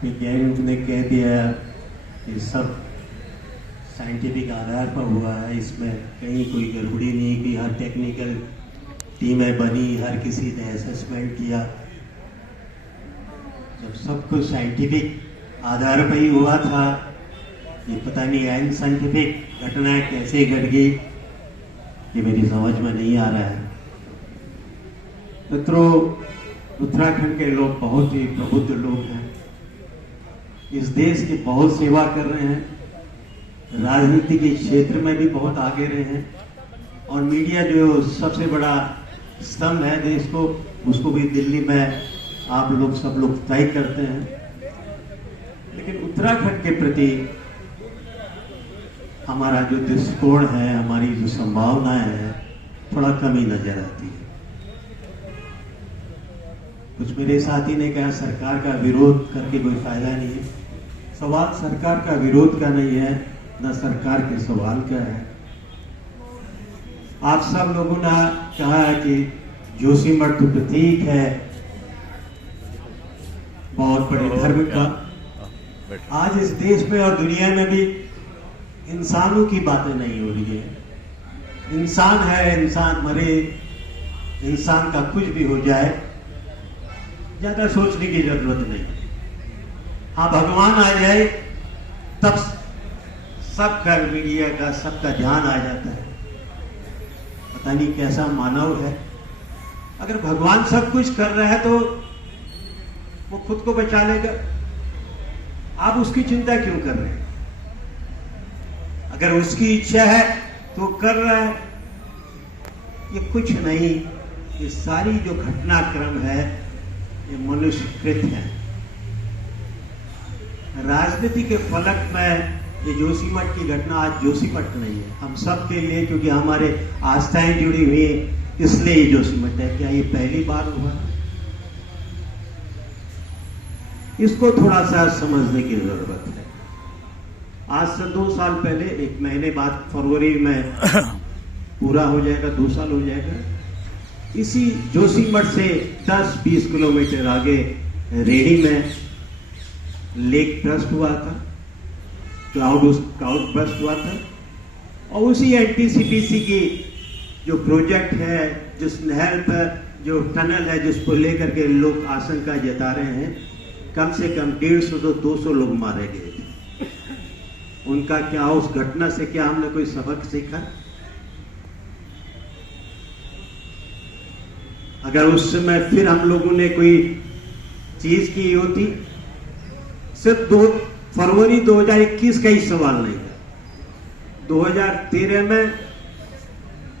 वैज्ञानिक ने कह दिया ये सब साइंटिफिक आधार पर हुआ है, इसमें कहीं कोई गड़बड़ी नहीं की। हर टेक्निकल टीमें बनी, हर किसी ने असेसमेंट किया। जब सब कुछ साइंटिफिक आधार पर ही हुआ था, ये पता नहीं एन साइंटिफिक घटना कैसे घट गई, ये मेरी समझ में नहीं आ रहा है। मित्रों, उत्तराखंड के लोग बहुत ही प्रबुद्ध लोग हैं, इस देश की बहुत सेवा कर रहे हैं, राजनीति के क्षेत्र में भी बहुत आगे रहे हैं, और मीडिया जो सबसे बड़ा स्तंभ है देश को, उसको भी दिल्ली में आप लोग सब लोग तय करते हैं। लेकिन उत्तराखंड के प्रति हमारा जो दृष्टिकोण है, हमारी जो संभावनाएं है, थोड़ा कमी नजर आती है। कुछ मेरे साथी ने कहा सरकार का विरोध करके कोई फायदा नहीं है। सवाल सरकार का विरोध का नहीं है, न सरकार के सवाल का है। आप सब लोगों ने कहा कि जोशीमठ तो प्रतीक है बहुत बड़े धर्म का। आज इस देश में और दुनिया में भी इंसानों की बातें नहीं हो रही है। इंसान है, इंसान मरे, इंसान का कुछ भी हो जाए, ज्यादा सोचने की जरूरत नहीं। हाँ, भगवान आ जाए तब सबका मीडिया का सबका ध्यान आ जाता है। पता नहीं कैसा मानव है, अगर भगवान सब कुछ कर रहा है तो वो खुद को बचा लेगा। आप उसकी चिंता क्यों कर रहे हैं? अगर उसकी इच्छा है तो कर रहा है। ये कुछ नहीं, ये सारी जो घटनाक्रम है ये मनुष्यकृत है। राजनीति के फलक में ये जोशीमठ की घटना आज जोशीमठ नहीं है, हम सब के लिए, क्योंकि हमारे आस्थाएं जुड़ी हुई है, इसलिए ये जोशीमठ है। क्या ये पहली बार हुआ? इसको थोड़ा सा समझने की जरूरत है। आज से 2 साल पहले, 1 महीने बाद फरवरी में पूरा हो जाएगा, 2 साल हो जाएगा। इसी जोशीमठ से 10-20 किलोमीटर आगे रेडी में लेक ट्रस्ट हुआ था, क्लाउड बर्स्ट हुआ था, और उसी एनटीसीपीसी की जो प्रोजेक्ट है, जिस नहर पर जो टनल है, जिसको लेकर के लोग आशंका जता रहे हैं, कम से कम 150 से 200 लोग मारे गए थे। उनका क्या, उस घटना से क्या हमने कोई सबक सीखा? अगर उस समय फिर हम लोगों ने कोई चीज की होती, सिर्फ फरवरी 2021 का ही सवाल नहीं था। 2013 में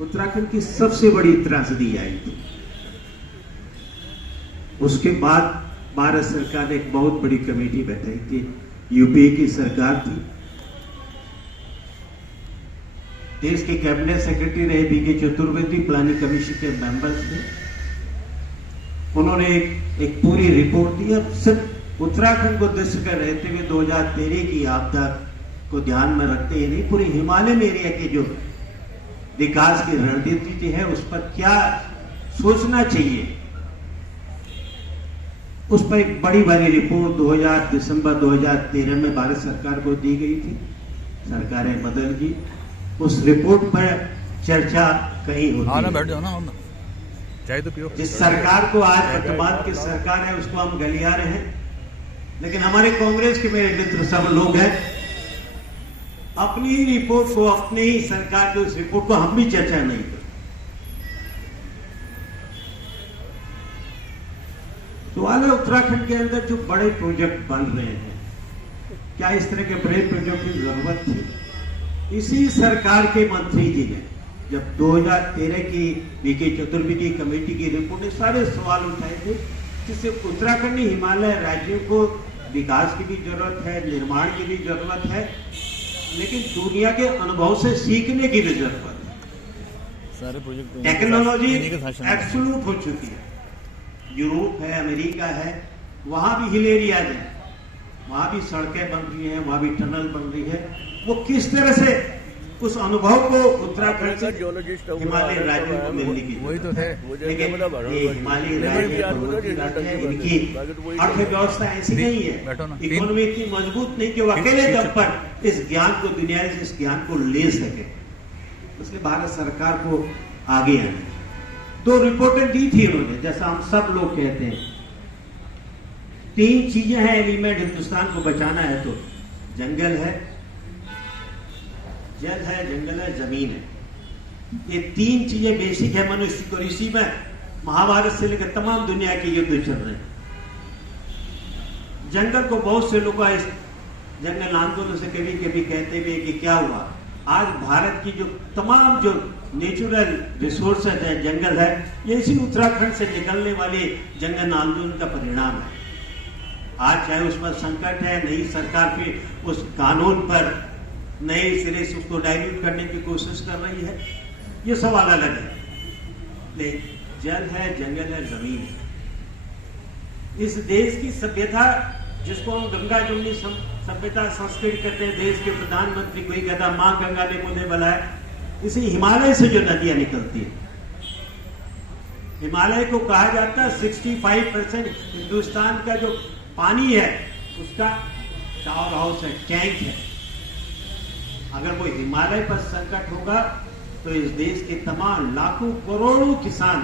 उत्तराखंड की सबसे बड़ी त्रासदी आई थी। उसके बाद भारत सरकार ने एक बहुत बड़ी कमेटी बैठाई थी, यूपीए की सरकार थी। देश के कैबिनेट सेक्रेटरी रहे बीके चतुर्वेदी, प्लानिंग कमीशन के मेंबर्स थे। उन्होंने एक पूरी रिपोर्ट दी। अब सिर्फ उत्तराखंड को दृष्टि कर रहते हुए 2013 की आपदा को ध्यान में रखते ही नहीं, पूरे हिमालयन एरिया के जो विकास की रणनीति है उस पर क्या सोचना चाहिए, उस पर एक बड़ी भारी रिपोर्ट दिसंबर 2013 में भारत सरकार को दी गई थी। सरकारें बदल गई, उस रिपोर्ट पर चर्चा कहीं होती है। बैठ जाओ ना, चाय तो पियो। जिस सरकार को आज वर्तमान की सरकार है उसको हम गलिया रहे हैं, लेकिन हमारे कांग्रेस के मेरे मित्र सब लोग हैं, अपनी ही रिपोर्ट को, अपनी ही सरकार की उस रिपोर्ट को हम भी चर्चा नहीं करते। तो अगर उत्तराखंड के अंदर जो बड़े प्रोजेक्ट बन रहे हैं, क्या इस तरह के बड़े प्रोजेक्ट की जरूरत थी? इसी सरकार के मंत्री जी ने जब 2013 की बीके चतुर्वेदी कमेटी की रिपोर्ट ने सारे सवाल उठाए थे, जिससे उत्तराखंड हिमालय राज्यों को विकास की भी जरूरत है, निर्माण की भी जरूरत है, लेकिन दुनिया के अनुभव से सीखने की भी जरूरत है। सारे प्रोजेक्ट टेक्नोलॉजी एब्सोल्यूट हो चुकी है। यूरोप है, अमेरिका है, वहां भी हिल एरियाज है, वहां भी सड़कें बन रही हैं, वहां भी टनल बन रही है। वो किस तरह से उस अनुभव को उत्तराखंड से जियोलॉजिस्ट हिमालय राज्यों को मिलने की, वही तो थे। लेकिन ये हिमालय राज्य पर्वतीय राज्य है, इनकी अर्थव्यवस्था ऐसी नहीं है, इकोनॉमी इतनी मजबूत नहीं कि वो अकेले दम पर इस ज्ञान को, दुनिया से इस ज्ञान को ले सके। इसलिए भारत सरकार को आगे आना। 2 रिपोर्टें दी थी उन्होंने, जैसा हम सब लोग कहते हैं 3 चीजें हैं एलिमेंट हिंदुस्तान को बचाना है तो जंगल है, जल है, जंगल है, जमीन है। ये 3 चीजें बेसिक है मनुष्य को। इसी में महाभारत से लेकर तमाम दुनिया के युद्ध चल रहे हैं। जंगल को बहुत से लोग इस जंगल आंदोलन से कभी कभी कहते हुए कि क्या हुआ, आज भारत की जो तमाम जो नेचुरल रिसोर्सेज है, जंगल है, ये इसी उत्तराखंड से निकलने वाले जंगल आंदोलन का परिणाम है। आज चाहे उस पर संकट है, नई सरकार फिर उस कानून पर नए सिरे से उसको डाइल्यूट करने की कोशिश कर रही है, ये सवाल अलग है। लेकिन जल है, जंगल है, जमीन है। इस देश की सभ्यता, जिसको हम गंगा जमुनी सभ्यता संस्कृत कहते हैं, देश के प्रधानमंत्री कोई कहता मां गंगा ने मुझे बुलाया, इसी हिमालय से जो नदियां निकलती है, हिमालय को कहा जाता है 65% हिंदुस्तान का जो पानी है उसका पावर हाउस है, टैंक है। अगर वो हिमालय पर संकट होगा तो इस देश के तमाम लाखों करोड़ों किसान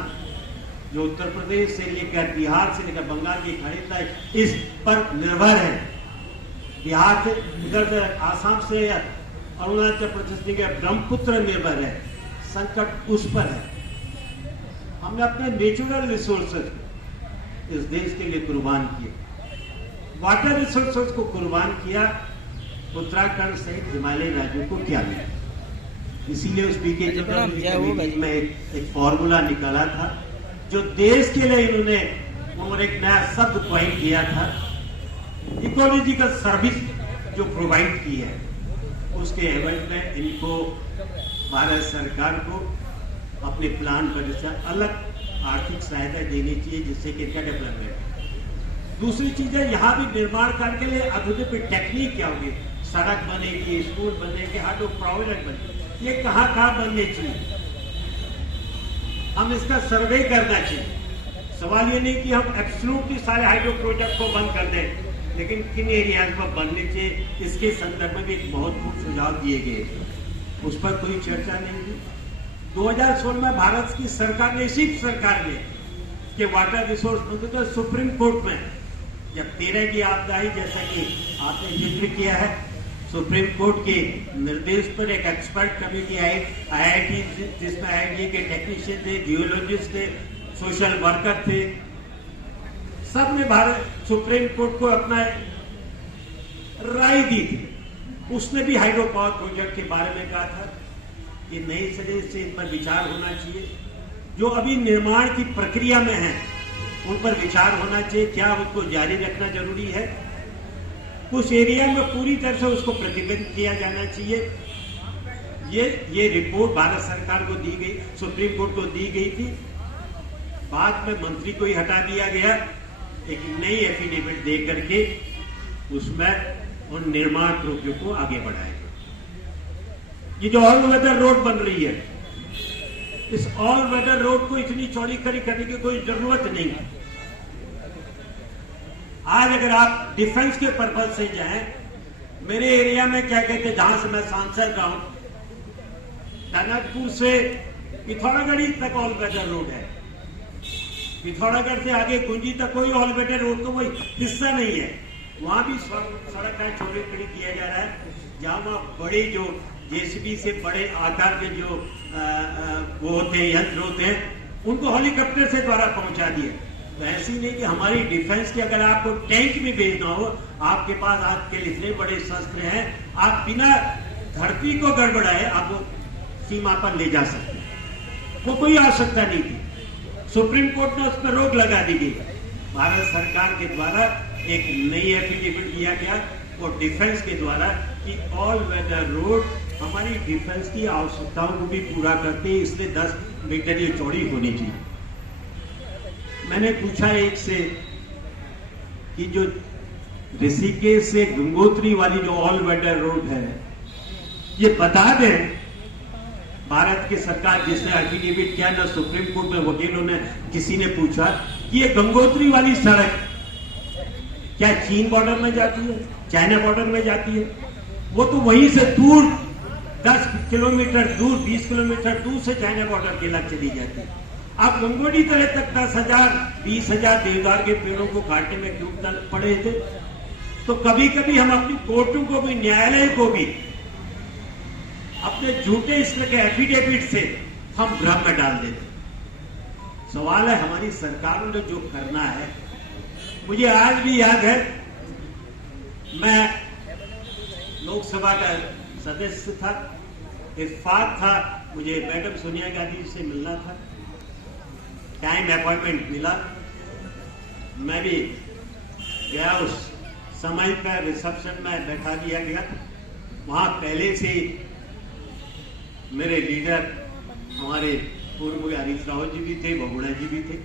जो उत्तर प्रदेश से लेकर बिहार से लेकर बंगाल की खाड़ी तक इस पर निर्भर है, बिहार से इधर आसाम से अरुणाचल प्रदेश से लेकर ब्रह्मपुत्र निर्भर है, संकट उस पर है। हमने अपने नेचुरल रिसोर्सेज इस देश के लिए कुर्बान किए, वाटर रिसोर्सेज को कुर्बान किया, उत्तराखंड सहित हिमालय राज्यों को क्या मिला। इसीलिए उस बीके कमेटी में एक फॉर्मूला निकाला था जो देश के लिए इन्होंने उन्होंने एक नया शब्द पॉइंट किया था, इकोलॉजिकल सर्विस जो प्रोवाइड की है, उसके एवज में इनको भारत सरकार को अपने प्लान पर अलग आर्थिक सहायता देनी चाहिए, जिससे कि इनका डेवलपमेंट। दूसरी चीज है, यहाँ भी निर्माण कार्य के लिए आधुनिक टेक्निक क्या होगी, सड़क बनेगी, स्कूल बनेगी, हाइड्रो प्रोजेक्ट बनेगी, ये कहाँ कहाँ बनने चाहिए, हम इसका सर्वे करना चाहिए। सवाल ये नहीं कि हम एब्सोल्युटली सारे हाइड्रो प्रोजेक्ट को बंद कर दें, लेकिन किन एरियाज पर बनने चाहिए, इसके संदर्भ में भी एक महत्वपूर्ण सुझाव दिए गए, उस पर कोई चर्चा नहीं हुई। 2016 में भारत की सरकार ने, इसी सरकार ने कि वाटर रिसोर्स मंत्री तो सुप्रीम कोर्ट में जब 13 की आपदा आई, जैसा कि आपने जिक्र किया है, सुप्रीम कोर्ट के निर्देश पर एक एक्सपर्ट कमेटी आई, IIT जिसमें IIT के टेक्नीशियन थे, जियोलॉजिस्ट थे, सोशल वर्कर थे, सब ने भारत सुप्रीम कोर्ट को अपना राय दी थी। उसने भी हाइड्रो पावर प्रोजेक्ट के बारे में कहा था कि नए सिरे से इन पर विचार होना चाहिए, जो अभी निर्माण की प्रक्रिया में है उन पर विचार होना चाहिए, क्या उसको जारी रखना जरूरी है, कुछ एरिया में पूरी तरह से उसको प्रतिबंध किया जाना चाहिए। ये रिपोर्ट भारत सरकार को दी गई, सुप्रीम कोर्ट को दी गई थी, बाद में मंत्री को ही हटा दिया गया, एक नई एफिडेविट दे करके उसमें उन निर्माण प्रक्रिया को आगे बढ़ाया गया। ये जो ऑल वेदर रोड बन रही है, इस ऑल वेदर रोड को इतनी चौड़ी खड़ी करने की कोई जरूरत नहीं है। आज अगर आप डिफेंस के पर्पज से जाएं, मेरे एरिया में क्या कहते हैं, जहां से मैं सांसद रहा हूं, टनकपुर से पिथौरागढ़ तक ऑल वेदर रोड है, पिथौरागढ़ से आगे गुंजी तक कोई ऑल वेदर रोड का कोई हिस्सा नहीं है, वहां भी सड़क का चौड़ी खड़ी किया जा रहा है। जहां वहां बड़े जो जेसीबी से बड़े आकार के जो वो होते हैं, यंत्र होते हैं, उनको हेलीकॉप्टर से द्वारा पहुंचा दिए। तो ऐसी नहीं कि हमारी डिफेंस की अगर आपको टैंक भी भेजना हो, आपके पास आपके लिए इतने बड़े शस्त्र हैं, आप बिना धरती को गड़बड़ाए आप वो सीमा पर ले जा सकते हैं, वो कोई आवश्यकता नहीं थी। सुप्रीम कोर्ट ने उस पर रोक लगा दी गई। भारत सरकार के द्वारा एक नई एफिडेविट दिया गया वो डिफेंस के द्वारा कि ऑल वेदर रोड हमारी डिफेंस की आवश्यकताओं को भी पूरा करते हैं, इसलिए 10 मीटर ये चौड़ी होनी चाहिए। मैंने पूछा एक से कि जो ऋषिकेश से गंगोत्री वाली जो ऑल वेदर रोड है, ये बता दें भारत की सरकार जिसने एफिडेविट किया ना, सुप्रीम कोर्ट में वकीलों ने, किसी ने पूछा कि ये गंगोत्री वाली सड़क क्या चीन बॉर्डर में जाती है, चाइना बॉर्डर में जाती है? वो तो वहीं से दूर 10 किलोमीटर दूर, 20 किलोमीटर दूर से चाइना बॉर्डर के लग चली जाती है। आप गंगोत्री तले तक 10,000 20,000 देवदार के पेड़ों को काटने में क्यों पड़े थे? तो कभी कभी हम अपनी कोर्टों को भी, न्यायालय को भी अपने झूठे इस तरह के एफिडेविट से हम भ्रम में डाल देते। सवाल है हमारी सरकारों ने जो करना है। मुझे आज भी याद है, मैं लोकसभा का सदस्य था, इत्तेफाक था, मुझे मैडम सोनिया गांधी जी से मिलना था, टाइम अपॉइंटमेंट मिला, मैं भी गया। उस समय पर रिसेप्शन में बैठा दिया गया। वहां पहले से मेरे लीडर हमारे पूर्व हरीश रावत जी भी थे, बबुड़ा जी भी थे।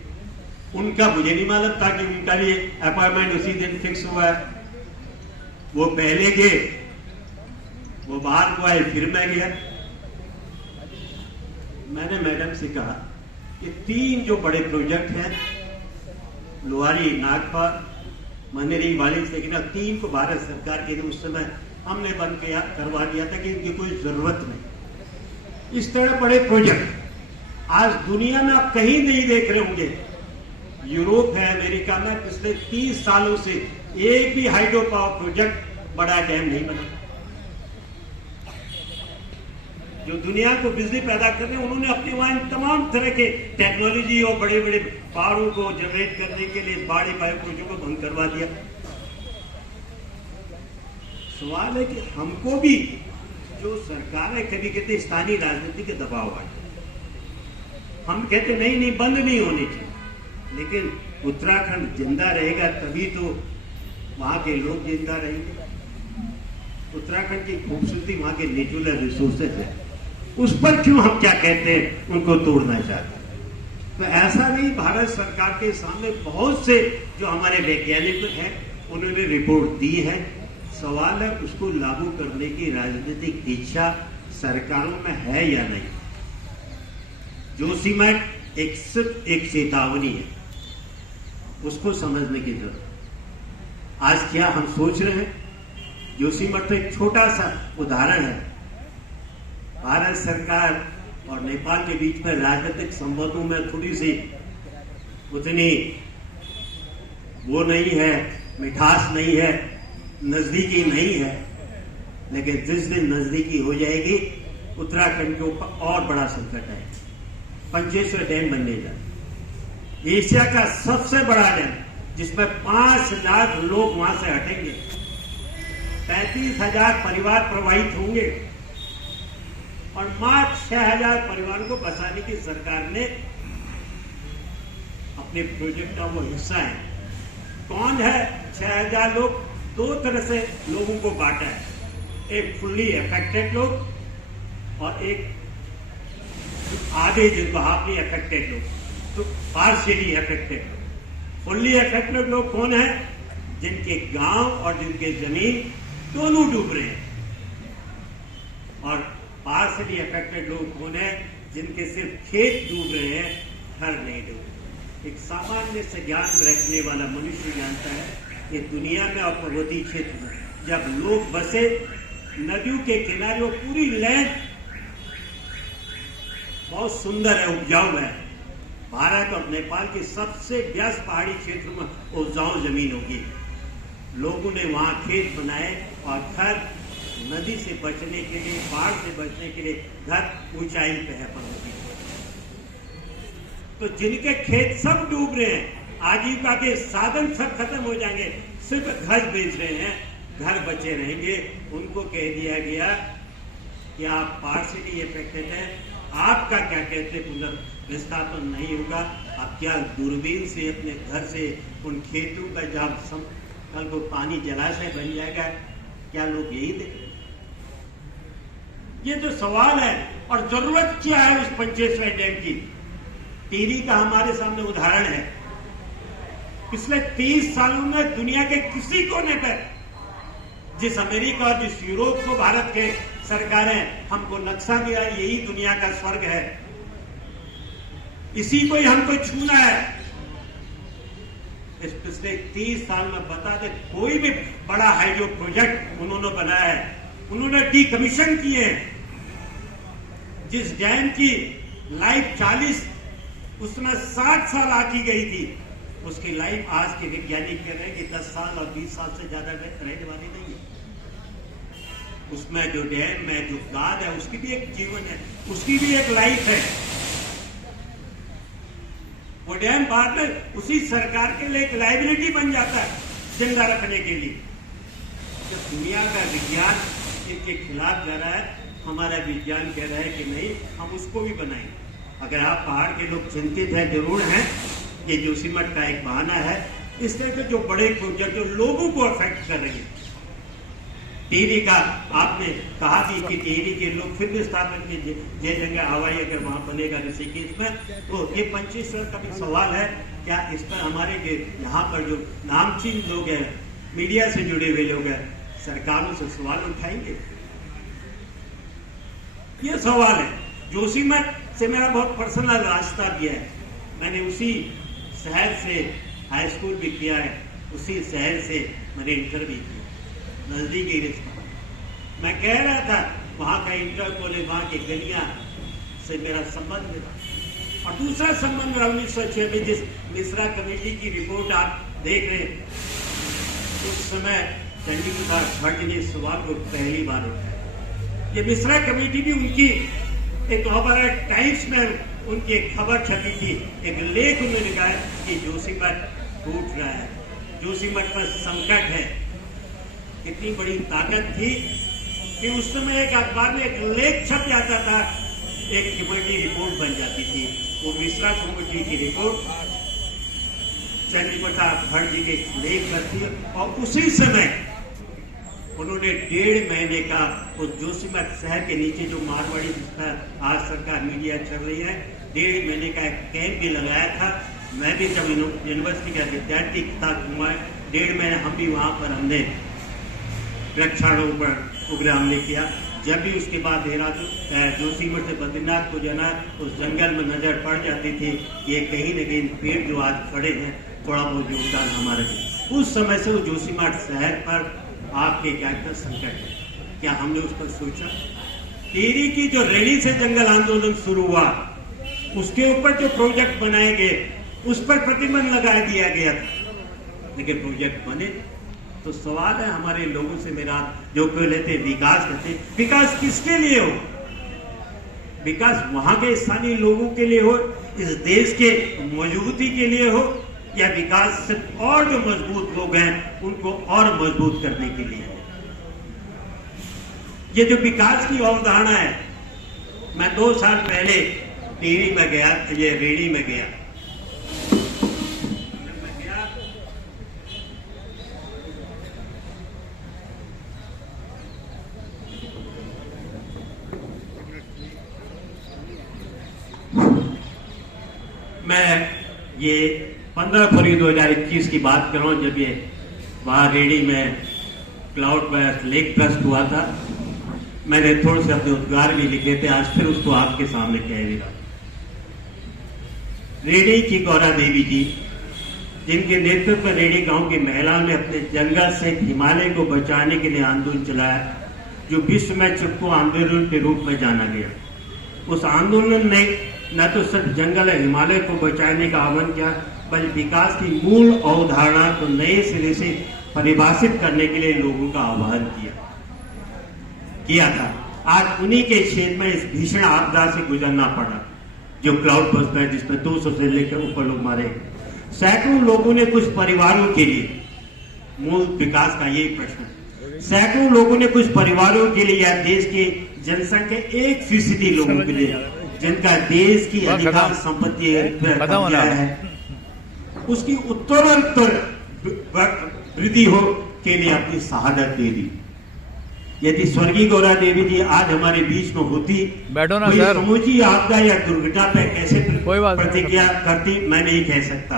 उनका मुझे नहीं मालूम था कि उनका लिए अपॉइंटमेंट उसी दिन फिक्स हुआ है। वो पहले गए, वो बाहर को आए, फिर मैं गया। मैंने मैडम से कहा कि 3 जो बड़े प्रोजेक्ट हैं, लोहारी, नागपाल, मंदिरी वाली, लेकिन 3 को भारत सरकार के उस समय हमने बंद करवा दिया था कि इनकी कोई जरूरत नहीं। इस तरह बड़े प्रोजेक्ट आज दुनिया में आप कहीं नहीं देख रहे होंगे। यूरोप है, अमेरिका में पिछले 30 सालों से एक भी हाइड्रो पावर प्रोजेक्ट, बड़ा डैम नहीं बना। जो दुनिया को बिजली पैदा कर रहे हैं, उन्होंने अपने वहां तमाम तरह के टेक्नोलॉजी और बड़े बड़े पहाड़ों को जनरेट करने के लिए बड़े बायो प्रोजेक्ट को बंद करवा दिया। सवाल है कि हमको भी जो सरकार है, कभी कहते स्थानीय राजनीति के दबाव आए, हम कहते नहीं बंद नहीं होनी चाहिए, लेकिन उत्तराखंड जिंदा रहेगा तभी तो वहां के लोग जिंदा रहेंगे। उत्तराखंड की खूबसूरती वहां के नेचुरल रिसोर्सेज है, उस पर क्यों हम क्या कहते हैं उनको तोड़ना चाहते हैं? तो ऐसा नहीं, भारत सरकार के सामने बहुत से जो हमारे वैज्ञानिक हैं उन्होंने रिपोर्ट दी है। सवाल है उसको लागू करने की राजनीतिक इच्छा सरकारों में है या नहीं। जोशीमठ सिर्फ एक चेतावनी है, उसको समझने की जरूरत। आज क्या हम सोच रहे हैं, जोशीमठ एक छोटा सा उदाहरण है। भारत सरकार और नेपाल के बीच में राजनीतिक संबंधों में थोड़ी सी उतनी वो नहीं है, मिठास नहीं है, नजदीकी नहीं है। लेकिन जिस दिन नजदीकी हो जाएगी, उत्तराखंड के ऊपर और बड़ा संकट है। पंचेश्वर डैम बनने जा, एशिया का सबसे बड़ा डैम, जिसमें 5 लाख लोग वहां से हटेंगे, 35,000 परिवार प्रभावित होंगे और मात्र 6,000 परिवारों को बसाने की सरकार ने अपने प्रोजेक्ट का वो हिस्सा है। कौन है 6,000 लोग? 2 तरह से लोगों को बांटा है, एक फुल्ली अफेक्टेड लोग और एक आधे जिनको हाफली अफेक्टेड लोग, तो पार्शियली अफेक्टेड लोग। फुल्ली अफेक्टेड लोग कौन है? जिनके गांव और जिनके जमीन दोनों डूब रहे हैं। और पार्शियली अफेक्टेड लोग कौन है? जिनके सिर्फ खेत डूब रहे हैं, घर नहीं डूब रहे। एक सामान्य से ज्ञान रखने वाला मनुष्य जानता है कि दुनिया में और पर्वतीय क्षेत्र में जब लोग बसे, नदियों के किनारे, वो पूरी लैंड बहुत सुंदर है, उपजाऊ है। भारत और नेपाल के सबसे व्यस्त पहाड़ी क्षेत्रों में उपजाऊ जमीन होगी। लोगों ने वहां खेत बनाए और घर, नदी से बचने के लिए, बाढ़ से बचने के लिए घर ऊंचाई पे है पर्वतीय। तो जिनके खेत सब डूब रहे हैं, आजीविका के साधन सब खत्म हो जाएंगे, सिर्फ घर बेच रहे हैं, घर बचे रहेंगे, उनको कह दिया गया कि आप पार्शियली अफेक्टेड हैं, आपका क्या कहते पुनर्विस्थापन नहीं होगा। आप क्या दूरबीन से अपने घर से उन खेतों का जब कल को पानी जलाशय बन जाएगा, क्या लोग यही देखेंगे? ये जो सवाल है, और जरूरत क्या है उस पंचेश्वर डैम की, टीवी का हमारे सामने उदाहरण है। पिछले 30 सालों में दुनिया के किसी कोने पर, जिस अमेरिका और जिस यूरोप को भारत के सरकारें हमको नक्शा दिया, यही दुनिया का स्वर्ग है, इसी को ही हमको छूना है। इस पिछले 30 साल में बता दे कोई भी बड़ा हाइड्रो प्रोजेक्ट उन्होंने बनाया है, उन्होंने डीकमीशन किए हैं। जिस डैम की लाइफ 40 उसमें 60 साल आकी गई थी, उसकी लाइफ आज के वैज्ञानिक कह रहे हैं कि 10 साल और 20 साल से ज्यादा रहने वाली नहीं है। उसमें जो डैम में जो गाद है उसकी भी एक जीवन है, उसकी भी एक लाइफ है। वो डैम बाद में उसी सरकार के लिए एक लाइबिलिटी बन जाता है जिंदा रखने के लिए। जब दुनिया का विज्ञान इनके खिलाफ जा रहा है, हमारा विज्ञान कह रहा है कि नहीं, हम उसको भी बनाएंगे। अगर आप पहाड़ के लोग चिंतित हैं, जरूर हैं, ये जोशीमठ का एक बहाना है। इस तरह के जो बड़े प्रोजेक्ट जो लोगों को अफेक्ट कर रहे हैं, टिहरी का आपने कहा भी कि टिहरी के लोग फिर विस्थापन की जे जगह हवाई अगर वहां बनेगा ऋषिकेश में, तो ये 25 का भी सवाल है। क्या इस पर हमारे यहाँ पर जो नामचीन लोग हैं, मीडिया से जुड़े हुए लोग हैं, सरकारों से सवाल उठाएंगे? ये सवाल है। जोशीमठ से मेरा बहुत पर्सनल रास्ता भी है। मैंने उसी शहर से हाई स्कूल भी किया है, उसी शहर से मैंने इंटर भी किया, नजदीकी रिश्ता। मैं कह रहा था वहां का इंटर कॉलेज, वहां की गलियां से मेरा संबंध था। और दूसरा संबंध 1906 में जिस मिश्रा कमेटी की रिपोर्ट आप देख रहे हैं, उस समय चंडी प्रसाद भट्ट ने सवाल को पहली बार उठाया। ये मिश्रा कमेटी भी उनकी एक ओवरऑल टाइम्स में उनकी एक खबर छपी थी, एक लेख उन्होंने लिखा है कि जोशीमठ टूट रहा है, जोशीमठ पर संकट है। कितनी बड़ी ताकत थी कि उस समय एक अखबार में एक लेख छप जाता था, एक कमेटी रिपोर्ट बन जाती थी। वो मिश्रा कमेटी की रिपोर्ट चंडी प्रसाद भट्ट जी के लेख करती है। और उसी समय उन्होंने 1.5 महीने का उस जोशीमठ शहर के नीचे जो मारवाड़ी जिसका आज सरकार मीडिया चल रही है, 1.5 महीने का एक कैंप भी लगाया था। मैं भी जब यूनिवर्सिटी का विद्यार्थी था, 1.5 महीने हम भी वहां पर हमने वृक्षारोपण प्रोग्राम ने किया। जब भी उसके बाद देहरादून जोशीमठ से बद्रीनाथ को जाना, उस जंगल में नजर पड़ जाती थी, ये कहीं न कहीं पेड़ जो आज खड़े हैं, थोड़ा बहुत योगदान हमारे। उस समय से वो जोशीमठ शहर पर आपके क्या संकट है, क्या हमने उस पर सोचा? टिहरी की जो रेडी से जंगल आंदोलन शुरू हुआ, उसके ऊपर जो प्रोजेक्ट बनाए गए, उस पर प्रतिबंध लगा दिया गया था, लेकिन प्रोजेक्ट बने। तो सवाल है हमारे लोगों से मेरा, जो कह लेते विकास कहते, विकास किसके लिए हो? विकास वहां के स्थानीय लोगों के लिए हो, इस देश के मजबूती के लिए हो, या विकास सिर्फ और जो मजबूत लोग हैं उनको और मजबूत करने के लिए? ये जो विकास की अवधारणा है, मैं 2 साल पहले टिहरी में गया, ये रेडी में गया। मैं ये 15 फरवरी 2021 की बात कर रहा हूं, जब ये वहां रेडी में क्लाउड पर लेक ट्रस्ट हुआ था। मैंने थोड़े से अपने उद्गार भी लिखे थे, आज फिर उसको आपके सामने कह भी रहा। रेडी की गौरा देवी जी, जिनके नेतृत्व में रेडी गांव की महिलाओं ने अपने जंगल से हिमालय को बचाने के लिए आंदोलन चलाया, जो विश्व में चिपको आंदोलन के रूप में जाना गया। उस आंदोलन ने न तो सिर्फ जंगल और हिमालय को बचाने का आह्वान किया, बल्कि विकास की मूल अवधारणा को नए सिरे से परिभाषित करने के लिए लोगों का आह्वान किया था। आज उन्हीं के क्षेत्र में इस भीषण आपदा से गुजरना पड़ा, जो क्लाउड बस्ट है, जिसमें 200 से लेकर ऊपर लोग मारे। सैकड़ों लोगों ने, कुछ परिवारों के लिए, मूल विकास का यही प्रश्न, सैकड़ों लोगों ने कुछ परिवारों के लिए या देश की जनसंख्या 1% लोगों के लिए, जिनका देश की अधिकांश संपत्ति है, उसकी उत्तरोत्तर वृद्धि हो के लिए अपनी शहादत दे दी। यदि स्वर्गीय गौरा देवी जी आज हमारे बीच में होती, कोई समूची आपदा या दुर्घटना पर कैसे प्रतिक्रिया करती, मैं नहीं कह सकता।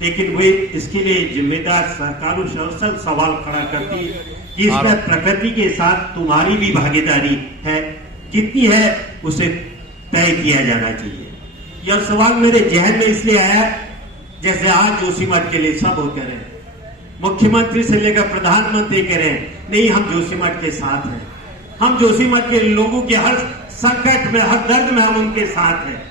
लेकिन वे इसके लिए जिम्मेदार सरकारों से सवाल खड़ा करती है कि इसमें प्रकृति के साथ तुम्हारी भी भागीदारी है, कितनी है उसे तय किया जाना चाहिए। यह सवाल मेरे जहन में इसलिए आया, जैसे आज जोशीमठ के लिए सब होते रहे, मुख्यमंत्री से लेकर प्रधानमंत्री कह रहे हैं नहीं हम जोशीमठ के साथ हैं, हम जोशीमठ के लोगों के हर संकट में, हर दर्द में हम उनके साथ हैं।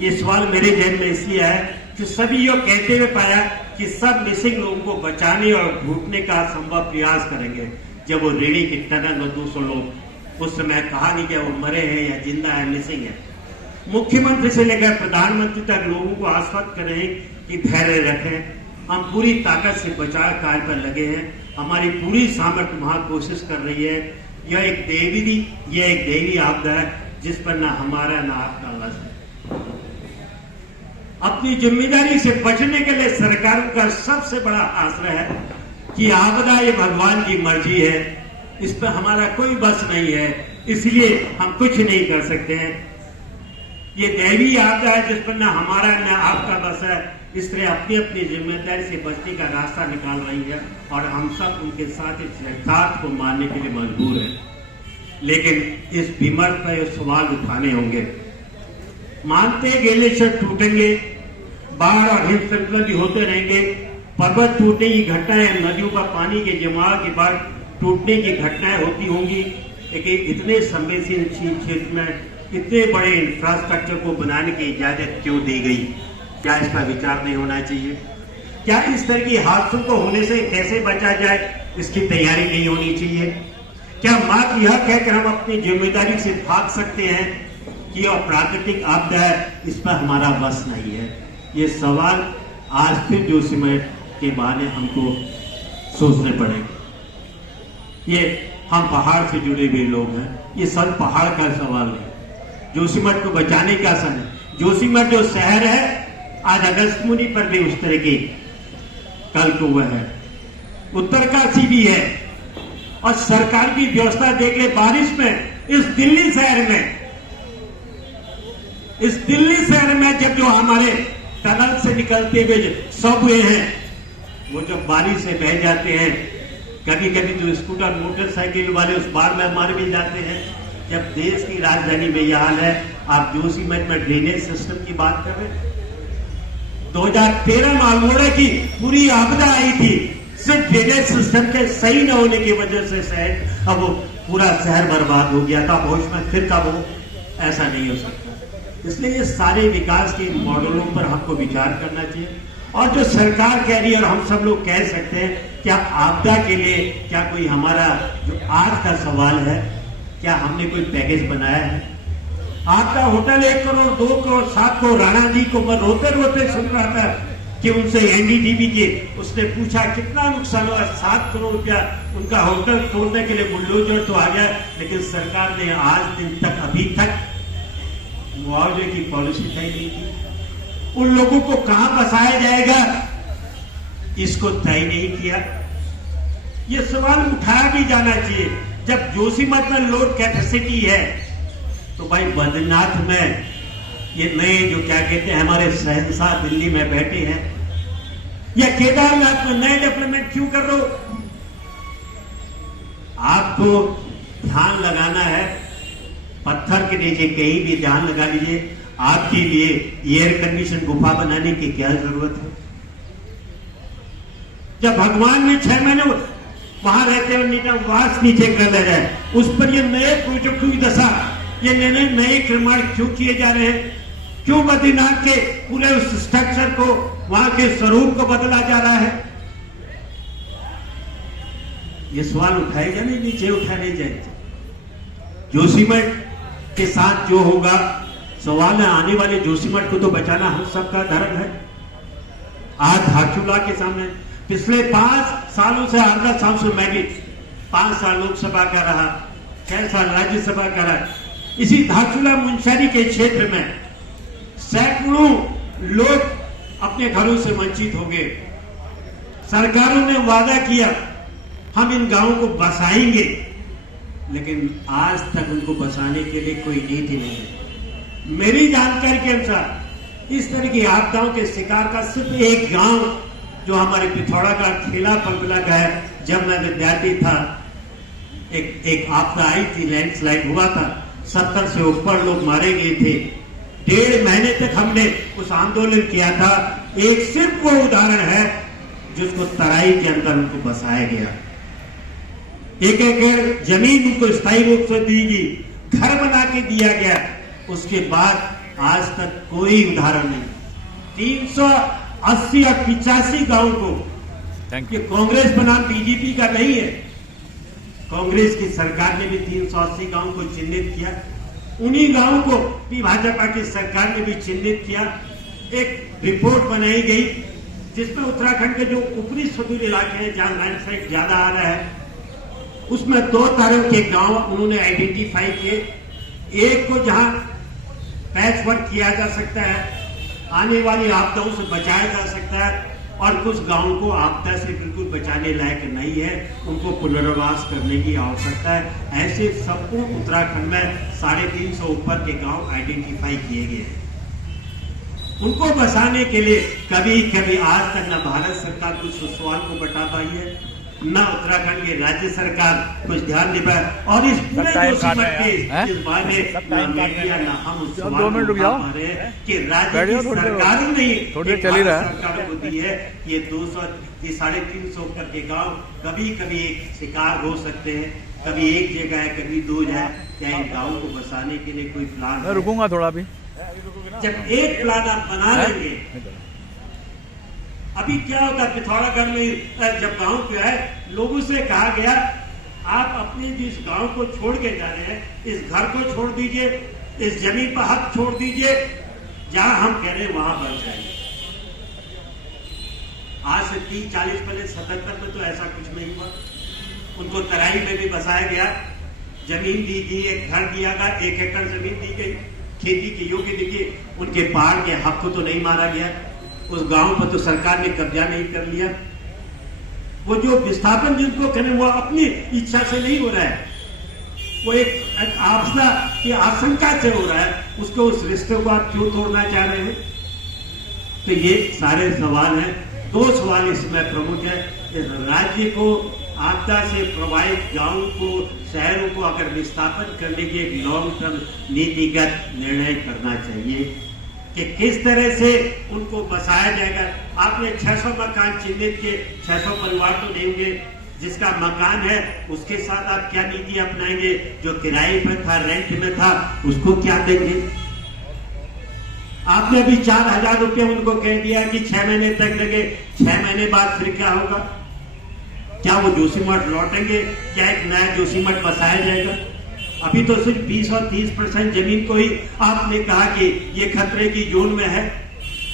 ये सवाल मेरे जहन में इसलिए आया कि सभी ये कहते हुए पाया कि सब मिसिंग लोगों को बचाने और ढूंढने का संभव प्रयास करेंगे। जब वो रेड़ी की टनल में 200 लोग, उस समय कहा नहीं कि वो मरे हैं या जिंदा है, मिसिंग है। मुख्यमंत्री से लेकर प्रधानमंत्री तक लोगों को आश्वस्त करें कि धैर्य रखें, हम पूरी ताकत से बचाव कार्य पर लगे हैं, हमारी पूरी सामर्थ्य वहां कोशिश कर रही है। यह एक देवी आपदा है जिस पर ना हमारा ना आपका वश है। अपनी जिम्मेदारी से बचने के लिए सरकारों का सबसे बड़ा आश्रय है कि आपदा ये भगवान की मर्जी है, इस पर हमारा कोई बस नहीं है, इसलिए हम कुछ नहीं कर सकते हैं। ये दैवी आपदा है जिस पर ना हमारा ना आपका बस है, इसलिए अपनी अपनी जिम्मेदारी से बचने का रास्ता निकाल रही है और हम सब उनके साथ इस यथार्थ को मानने के लिए मजबूर हैं। लेकिन इस विमर्श पर ये सवाल उठाने होंगे। मानते ग्लेशियर टूटेंगे, बाढ़ और हिमस्खलन भी होते रहेंगे, पर्वत टूटने की घटनाएं, नदियों का पानी के जमाव के बाद टूटने की घटनाएं होती होंगी, लेकिन इतने संवेदनशील क्षेत्र में इतने बड़े इंफ्रास्ट्रक्चर को बनाने की इजाजत क्यों दी गई? क्या इसका विचार नहीं होना चाहिए? क्या इस तरह की हादसों को होने से कैसे बचा जाए, इसकी तैयारी नहीं होनी चाहिए? क्या मात्र यह कहकर हम अपनी जिम्मेदारी से भाग सकते हैं कि यह प्राकृतिक आपदा है, इस पर हमारा बस नहीं है? ये सवाल आज फिर जोशीमठ के बहाने हमको सोचने पड़ेंगे। ये हम पहाड़ से जुड़े हुए लोग हैं, ये सब पहाड़ का सवाल है, जोशीमठ को बचाने का सन है। जोशीमठ जो शहर है, आज अगस्त्यमुनि पर भी उस तरह की कल को वह है, उत्तरकाशी भी है, और सरकार की व्यवस्था देख ले। बारिश में इस दिल्ली शहर में जब जो हमारे टनल से निकलते हुए सबवे हैं, वो जब बारिश से बह जाते हैं, कभी कभी जो स्कूटर मोटरसाइकिल वाले उस बाढ़ में मार भी जाते हैं। जब देश की राजधानी में यह हाल है, आप जोशीमठ में ड्रेनेज सिस्टम की बात कर रहे हैं। 2013 में अल्मोड़ा की पूरी आपदा आई थी, सिर्फ ड्रेनेज सिस्टम के सही न होने की वजह से शहर, अब वो पूरा शहर बर्बाद हो गया था। भविष्य में फिर कब हो, ऐसा नहीं हो सकता। इसलिए ये सारे विकास के मॉडलों पर हमको विचार करना चाहिए। और जो सरकार कह रही है और हम सब लोग कह सकते हैं, क्या आपदा के लिए क्या कोई हमारा जो आज का सवाल है, क्या हमने कोई पैकेज बनाया है? आपका होटल 1 करोड़ 2 करोड़ 7 करोड़, राणा जी को मैं रोते रोते सुन रहा था कि उनसे एनडीटीवी के उसने पूछा कितना नुकसान हुआ, 7 करोड़ रुपया उनका होटल तोड़ने के लिए बुलडोजर तो आ गया, लेकिन सरकार ने आज दिन तक अभी तक मुआवजे की पॉलिसी तय नहीं की। उन लोगों को कहां बसाया जाएगा, इसको तय नहीं किया। ये सवाल उठाया भी जाना चाहिए। जब जोशीमठ में लोड कैपेसिटी है, तो भाई बद्रीनाथ में ये नए जो क्या कहते हैं हमारे शहंशाह दिल्ली में बैठे हैं, या केदारनाथ में नए डेवलपमेंट क्यों कर रहे हो? आपको ध्यान लगाना है, पत्थर के नीचे कहीं भी ध्यान लगा लीजिए। आपके लिए एयर कंडीशन गुफा बनाने की क्या जरूरत है? जब भगवान ने 6 महीने वहां रहते हुए वास नीचे कर ले जाए, उस पर ये नए प्रोजेक्टों की दशा, ये नए निर्माण क्यों किए जा रहे हैं? क्यों बद्रीनाथ के पूरे उस स्ट्रक्चर को, वहां के स्वरूप को बदला जा रहा है? ये सवाल उठाए जाने नीचे उठाने जाए। जोशीमठ के साथ जो होगा, सवाल है आने वाले जोशीमठ को तो बचाना हम सबका धर्म है। आज धारचूला के सामने पिछले 5 सालों से आंध्र सांसद मैं भी 5 साल लोकसभा का रहा, 6 साल राज्यसभा का रहा। इसी धारचूला मुंशियारी के क्षेत्र में सैकड़ों लोग अपने घरों से वंचित हो गए। सरकारों ने वादा किया हम इन गांवों को बसाएंगे, लेकिन आज तक उनको बसाने के लिए कोई नीति नहीं है। मेरी जानकारी के अनुसार इस तरह की आपदाओं के शिकार का सिर्फ एक गांव जो हमारे पिथौरा का खेला पगला का है, जब मैं विद्यार्थी था, एक आपदा आई थी, लैंडस्लाइड हुआ था, 70 से ऊपर लोग मारे गए थे। 1.5 महीने तक हमने उस आंदोलन किया था। एक सिर्फ वो उदाहरण है जिसको तराई के अंदर उनको बसाया गया। एक एकड़ जमीन उनको स्थायी रूप से दी गई, घर बना के दिया गया। उसके बाद आज तक कोई उदाहरण नहीं। 380 और 85 गांव को, ये कांग्रेस बनाम बीजेपी का नहीं है, कांग्रेस की सरकार ने भी 380 गांव को चिन्हित किया, उन्हीं गांवों को भी भाजपा की सरकार ने भी चिन्हित किया। एक रिपोर्ट बनाई गई जिसमें उत्तराखंड के जो ऊपरी सुदूर इलाके हैं जहां लैंडस्लाइड ज्यादा आ रहा है, उसमें 2 तरह के गांव उन्होंने आइडेंटिफाई किए। एक को जहां पैच वर्क किया जा सकता है, आने वाली आपदाओं से बचाया जा सकता है, और कुछ गांवों को आपदा से बिल्कुल बचाने लायक नहीं है, उनको पुनर्वास करने की आवश्यकता है। ऐसे संपूर्ण उत्तराखंड में 350 ऊपर के गांव आइडेंटिफाई किए गए हैं। उनको बसाने के लिए कभी कभी आज तक न भारत सरकार कुछ सवाल को बता पाई है, न उत्तराखंड की राज्य सरकार कुछ ध्यान दे पाए, और इस पूरे इस बारे न मीडिया न हम उस सवाल को उठा पा रहे हैं कि राज्य की सरकारों ने सरकारों को दी है। ये 200 ये 350 ऊपर के गांव कभी कभी एक शिकार हो सकते हैं, कभी एक जगह है, कभी 2 जगह। क्या इन गाँव को बसाने के लिए कोई प्लान? मैं रुकूंगा थोड़ा भी। जब एक प्लान आप बना लेंगे, अभी क्या होता, पिथौरागढ़ में जब गांव पे आए, लोगों से कहा गया आप अपने जिस गांव को छोड़ के जा रहे हैं, इस घर को छोड़ दीजिए, इस जमीन पर हक छोड़ दीजिए, जहां हम कह रहे हैं वहां बस जाइए। आज से 30-40 पहले 77 में तो ऐसा कुछ नहीं हुआ। उनको तराई में भी बसाया गया, जमीन दी गई, एक घर दिया गया, 1 एकड़ जमीन दी गई खेती के योग्य। देखिए, उनके पहाड़ के हक को तो नहीं मारा गया, उस गांव पर तो सरकार ने कब्जा नहीं कर लिया। वो जो विस्थापन जिनको करें वो अपनी इच्छा से नहीं हो रहा है, वो एक आपदा की आशंका से हो रहा है। उसको, उस रिश्ते को आप क्यों तोड़ना चाह रहे हैं? तो ये सारे सवाल हैं। 2 सवाल इसमें प्रमुख है। इस राज्य को आपदा से प्रभावित गांवों को, शहरों को अगर विस्थापन करने की एक लॉन्ग टर्म नीतिगत निर्णय करना चाहिए कि किस तरह से उनको बसाया जाएगा। आपने 600 मकान चिन्हित किए, 600 परिवार तो नहीं होंगे। जिसका मकान है उसके साथ आप क्या नीति अपनाएंगे? जो किराए पर था, रेंट में था, उसको क्या देंगे? आपने अभी 4000 रुपये उनको कह दिया कि 6 महीने तक लगे, 6 महीने बाद फिर क्या होगा? क्या वो जोशीमठ लौटेंगे? क्या एक नया जोशीमठ बसाया जाएगा? अभी तो सिर्फ 20 और 30% जमीन को ही आपने कहा कि ये खतरे की जोन में है,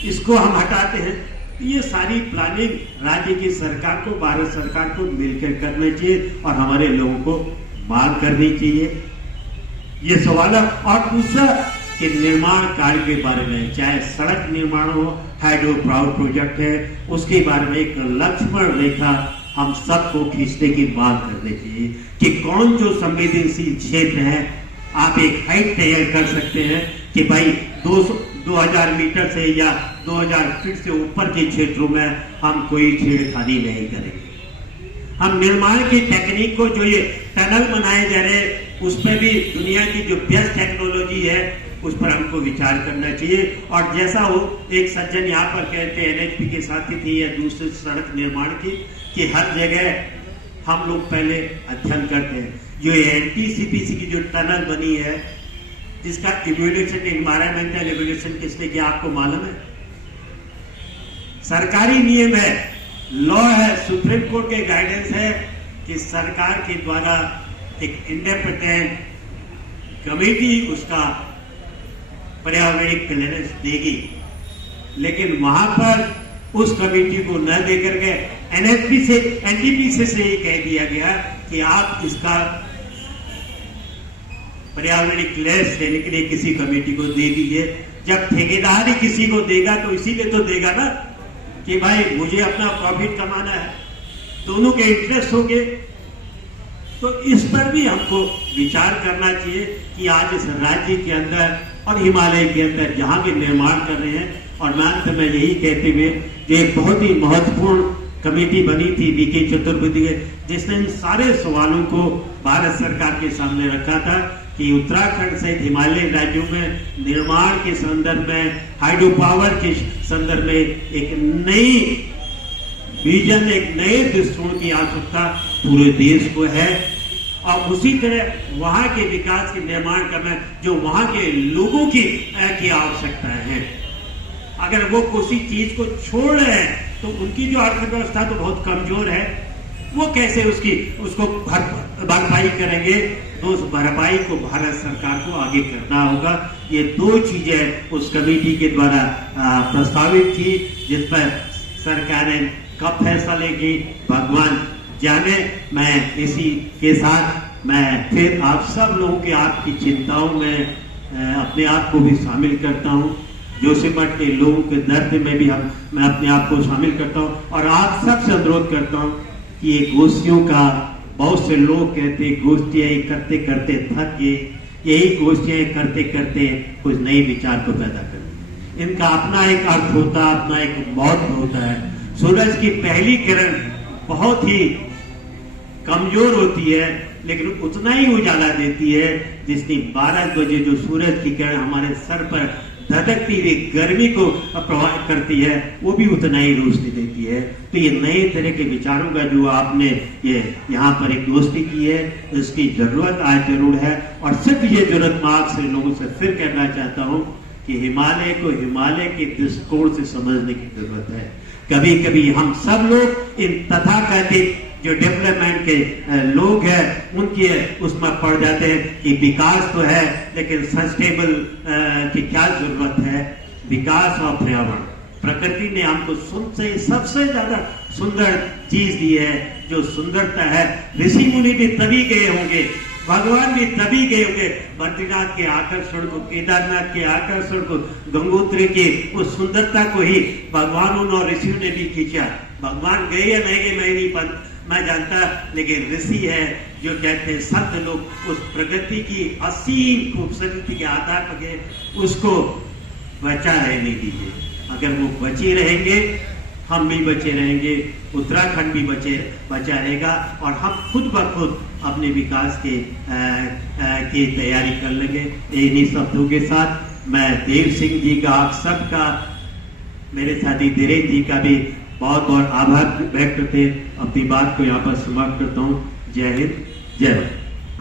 इसको हम हटाते हैं। ये सारी प्लानिंग राज्य की सरकार को, भारत सरकार को मिलकर करना चाहिए और हमारे लोगों को मांग करनी चाहिए। ये सवाल है। और दूसरा कि निर्माण कार्य के बारे में, चाहे सड़क निर्माण हो, हाइड्रो पावर प्रोजेक्ट है, उसके बारे में एक लक्ष्मण रेखा हम सबको खींचने की मांग करनी चाहिए कि कौन जो संवेदनशील क्षेत्र है, आप एक हाइट तैयार कर सकते हैं कि भाई 2000 मीटर से या 2000 फीट से ऊपर के क्षेत्रों में हम कोई छेड़खानी नहीं करेंगे। हम निर्माण की टेक्निक को, जो ये टनल बनाए जा रहे हैं, उस पर भी दुनिया की जो बेस्ट टेक्नोलॉजी है उस पर हमको विचार करना चाहिए। और जैसा हो, एक सज्जन यहाँ पर कहते हैं NHP के साथी थी या दूसरे सड़क निर्माण की, कि हर जगह हम लोग पहले अध्ययन करते हैं। जो NTCPC की जो टनल बनी है, जिसका इवोल्यूशन, एनवायरमेंटल इवोल्यूशन किसने किया आपको मालूम है? सरकारी नियम है, लॉ है, सुप्रीम कोर्ट के गाइडेंस है कि सरकार के द्वारा एक इंडिपेंडेंट कमेटी उसका पर्यावरणिक क्लियरेंस देगी। लेकिन वहां पर उस कमेटी को न देकर के NTPC से ये कह दिया गया कि आप इसका पर्यावरणिक क्लियरेंस देने के लिए किसी कमेटी को दे दीजिए। जब ठेकेदार ही किसी को देगा तो इसीलिए तो देगा ना कि भाई मुझे अपना प्रॉफिट कमाना है, दोनों के इंटरेस्ट होंगे। तो इस पर भी हमको विचार करना चाहिए कि आज इस राज्य के अंदर और हिमालय के अंदर जहां भी निर्माण कर रहे हैं। और मैं अंत में यही कहते हुए, जो एक बहुत ही महत्वपूर्ण कमेटी बनी थी वीके चतुर्वेदी, जिसने इन सारे सवालों को भारत सरकार के सामने रखा था कि उत्तराखंड सहित हिमालयी राज्यों में निर्माण के संदर्भ में, हाइड्रो पावर के संदर्भ में एक नई विजन, एक नए दृष्टिकोण की आवश्यकता पूरे देश को है। और उसी तरह वहां के विकास के निर्माण करना जो वहां के लोगों की आवश्यकताएं हैं। अगर वो किसी चीज को छोड़ रहे हैं तो उनकी जो अर्थव्यवस्था तो बहुत कमजोर है, वो कैसे उसको भरपाई करेंगे? तो उस भरपाई को भारत सरकार को आगे करना होगा। ये दो चीजें उस कमेटी के द्वारा प्रस्तावित थी, जिस पर सरकार ने कब फैसला लेगी भगवान जाने। मैं इसी के साथ मैं फिर आप सब लोगों के आपकी चिंताओं में अपने आप को भी शामिल करता हूँ। जोशीमठ के लोगों के दर्द में भी मैं अपने आप को शामिल करता हूँ और आप सबसे अनुरोध करता हूँ कि ये गोष्ठियों का, बहुत से लोग कहते गोष्ठियां करते करते थक गए, यही गोष्ठियां करते करते कुछ नए विचार को पैदा करते। इनका अपना एक अर्थ होता है, अपना एक महत्व होता है। सूरज की पहली किरण बहुत ही कमजोर होती है, लेकिन उतना ही उजाला देती है जितनी 12 बजे जो सूरज की किरण हमारे सर पर धधकती हुई गर्मी को प्रभावित करती है, वो भी उतना ही रोशनी देती है। तो ये नए तरह के विचारों का जो आपने ये यहाँ पर एक दोस्ती की है, इसकी जरूरत आज जरूर है। और सिर्फ ये जरूरत मैं आपसे लोगों से फिर कहना चाहता हूँ कि हिमालय को हिमालय के दृष्टिकोण से समझने की जरूरत है। कभी कभी हम सब लोग इन तथाकथित जो डेवलपमेंट के लोग हैं उनके उसमें पड़ जाते हैं कि विकास तो है, लेकिन सस्टेनेबल की क्या जरूरत है? विकास और पर्यावरण, प्रकृति ने हमको सबसे ज्यादा सुंदर चीज दी है। जो सुंदरता है, ऋषि मुनि भी तभी गए होंगे, भगवान भी तभी गए होंगे बद्रीनाथ के आकर्षण को, केदारनाथ के आकर्षण को, गंगोत्री की उस सुंदरता को ही भगवानों और ऋषियों ने भी खींचा। भगवान गए या नहीं गए मैं जानता, लेकिन ऋषि है जो कहते हैं संत लोग उस प्रगति की असीम खूबसूरती के आधार पर उसको बचा रहने दीजिए। अगर वो बचे रहेंगे, हम भी बचे रहेंगे, उत्तराखंड भी बचा रहेगा और हम खुद ब खुद अपने विकास की तैयारी कर लेंगे। इन्हीं शब्दों के साथ मैं देव सिंह जी का, आप सबका, मेरे साथी धीरेन्द्र जी का भी बहुत बहुत आभार व्यक्त करते अपनी बात को यहाँ पर समाप्त करता हूँ। जय हिंद, जय भारत।